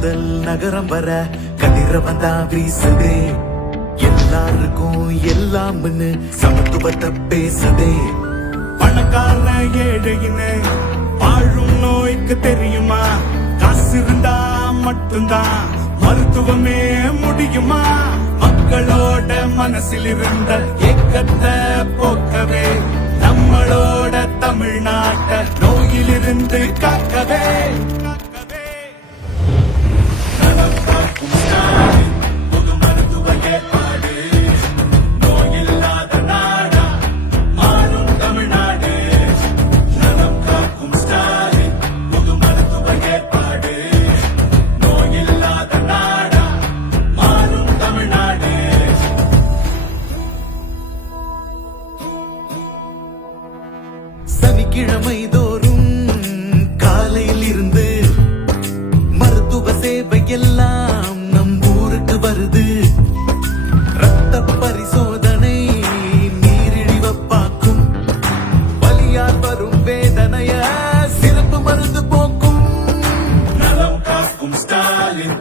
முதல் நகரம் வர கதிரவன் தான் வீசுதே. எல்லாருக்கும் எல்லாம்னு சமத்துவத்தை பேசுதே. பணக்கார ஏழைன்னு வாழும் நோய்க்கு தெரியுமா? காசு இருந்தா மட்டும்தான் மருத்துவமே முடியுமா? மக்களோட மனசில் இருந்த ஏக்கத்தை போக்கவே நம்மளோட தமிழ்நாட்டை நோயிலிருந்து காக்க சனிக்கிழமை தோறும் காலையில் இருந்து மருத்துவ சேவை எல்லாம் நம் ஊருக்கு வருது. ரத்த பரிசோதனை நீரிழிவ பார்க்கும். வலியால் வரும் வேதனைய சிறப்பு மருந்து போக்கும். நலம் காக்கும் ஸ்டாலின்.